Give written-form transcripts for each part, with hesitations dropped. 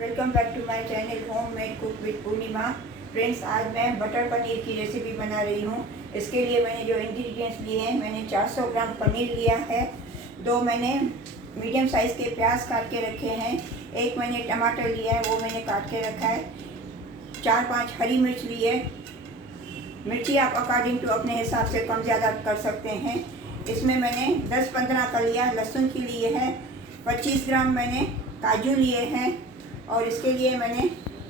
Welcome back to my channel home made cook with Purnima. Friends, आज मैं butter paneer की recipe बना रही हूँ। इसके लिए मैंने जो इंग्रेडिएंट्स लिए हैं, मैंने 400 ग्राम पनीर लिया है, 2 मैंने मीडियम साइज़ के प्याज काट के रखे हैं, 1 मैंने टमाटर लिया है, वो मैंने काट के रखा है, 4-5 हरी मिर्च ली है। मिर्ची आप अकॉर्डिंग टू अपने हिसाब से कम ज़्यादा कर सकते हैं। इसमें मैंने 10-15 कलियाँ लहसुन की लिए है, 25 ग्राम मैंने काजू लिए हैं और इसके लिए मैंने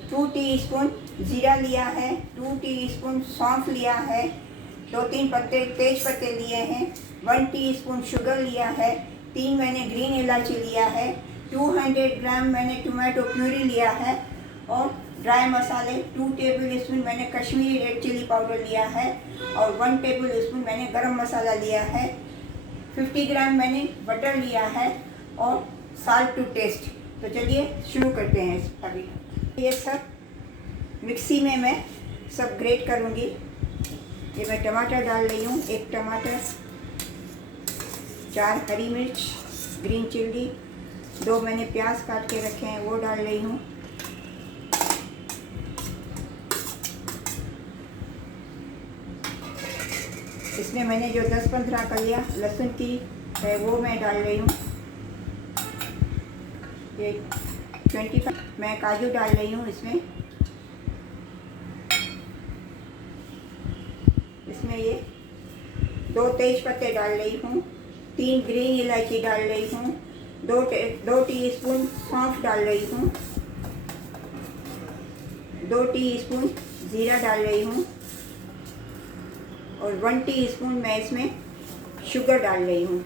2 टीस्पून ज़ीरा लिया है, 2 टीस्पून सौंफ लिया है, 2-3 पत्ते तेज पत्ते लिए हैं, 1 टीस्पून शुगर लिया है, 3 मैंने ग्रीन इलायची लिया है, 200 ग्राम मैंने टोमेटो प्यूरी लिया है और ड्राई मसाले 2 टेबल स्पून मैंने कश्मीरी रेड चिली पाउडर लिया है और 1 टेबल स्पून मैंने गरम मसाला लिया है, 50 ग्राम मैंने बटर लिया है और साल्ट टू टेस्ट। तो चलिए शुरू करते हैं। अभी ये सब मिक्सी में मैं सब ग्रेट करूँगी। ये मैं टमाटर डाल रही हूँ, 1 टमाटर, 4 हरी मिर्च ग्रीन चिल्ली, 2 मैंने प्याज काट के रखे हैं वो डाल रही हूँ, इसमें मैंने जो 10-15 कलियाँ लहसुन की है वो मैं डाल रही हूँ, ये 25 मैं काजू डाल रही हूँ इसमें ये 2 तेज पत्ते डाल रही हूँ, 3 ग्रीन इलायची डाल रही हूँ, 2 टीस्पून सौंफ डाल रही हूँ, 2 टीस्पून ज़ीरा डाल रही हूँ और 1 टीस्पून मैं इसमें शुगर डाल रही हूँ।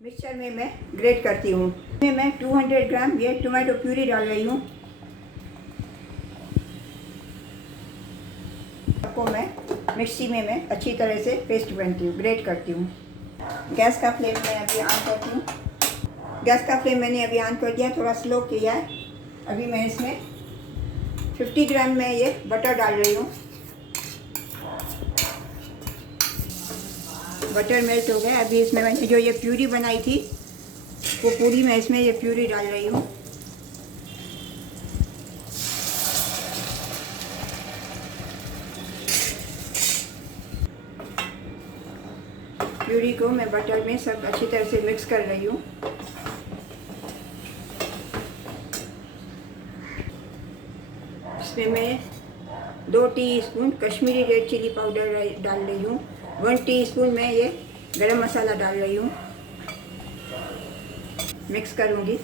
मिक्सचर में मैं ग्रेट करती हूँ। इसमें मैं 200 ग्राम ये टोमेटो प्यूरी डाल रही हूँ। सबको मैं मिक्सी में मैं अच्छी तरह से पेस्ट बनती हूँ, ग्रेट करती हूँ। गैस का फ्लेम मैं अभी ऑन करती हूँ। गैस का फ्लेम मैंने अभी ऑन कर दिया, थोड़ा स्लो किया है। अभी मैं इसमें 50 ग्राम में ये बटर डाल रही हूँ। बटर मेल्ट हो गया। अभी इसमें मैंने जो ये प्यूरी बनाई थी वो पूरी मैं इसमें ये प्यूरी डाल रही हूँ। प्यूरी को मैं बटर में सब अच्छी तरह से मिक्स कर रही हूँ। इसमें मैं 2 teaspoon Kashmiri red chilli powder डाल रही हूँ, 1 टीस्पून मैं ये गरम मसाला डाल रही हूँ। मिक्स करूँगी।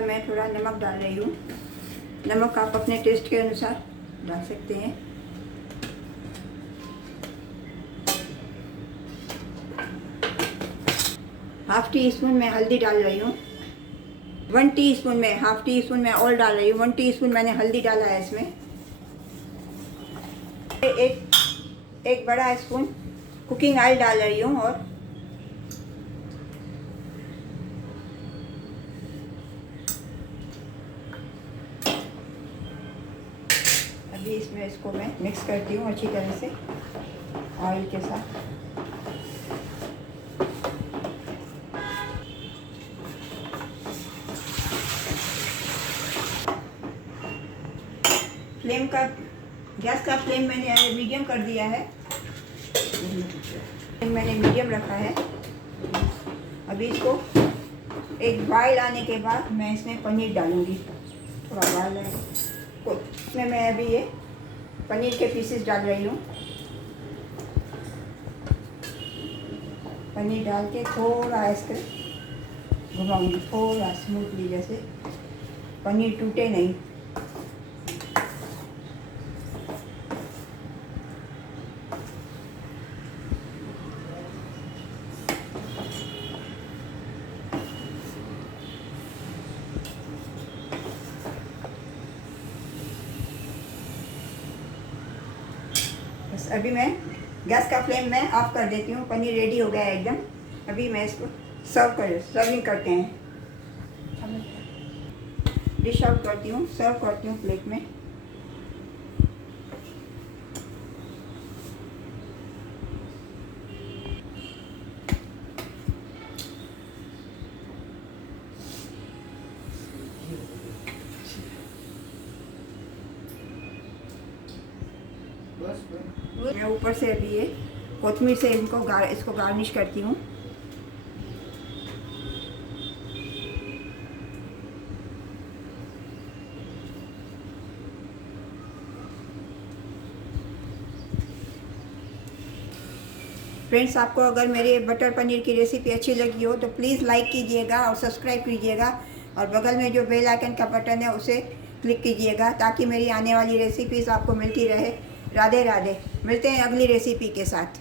मैं थोड़ा नमक डाल रही हूँ। नमक आप अपने टेस्ट के अनुसार डाल सकते हैं। हाफ टी स्पून मैं हल्दी डाल रही हूँ, 1 टीस्पून में हाफ टी स्पून मैं ऑयल डाल रही हूँ, 1 टीस्पून मैंने हल्दी डाला है इसमें। एक बड़ा स्पून कुकिंग ऑयल डाल रही हूँ और अभी इसमें इसको मैं मिक्स करती हूँ अच्छी तरह से ऑयल के साथ। फ्लेम का गैस का फ्लेम मैंने मीडियम कर दिया है। मैंने मीडियम रखा है। अभी इसको एक बॉयल आने के बाद मैं इसमें पनीर डालूँगी। थोड़ा बॉयल है इसमें मैं अभी ये पनीर के पीसेस डाल रही हूँ। पनीर डाल के थोड़ा ऐसे घुमाऊँगी, थोड़ा स्मूथली, जैसे पनीर टूटे नहीं। बस अभी मैं गैस का फ्लेम मैं ऑफ कर देती हूँ। पनीर रेडी हो गया है एकदम। अभी मैं इसको सर्विंग करते हैं। डिश आउट करती हूँ, सर्व करती हूँ प्लेट में। मैं ऊपर से अभी ये कोथिमीर से इसको गार्निश करती हूँ। फ्रेंड्स, आपको अगर मेरे बटर पनीर की रेसिपी अच्छी लगी हो तो प्लीज़ लाइक कीजिएगा और सब्सक्राइब कीजिएगा, और बगल में जो बेल आइकन का बटन है उसे क्लिक कीजिएगा ताकि मेरी आने वाली रेसिपीज़ आपको मिलती रहे। राधे राधे। मिलते हैं अगली रेसिपी के साथ।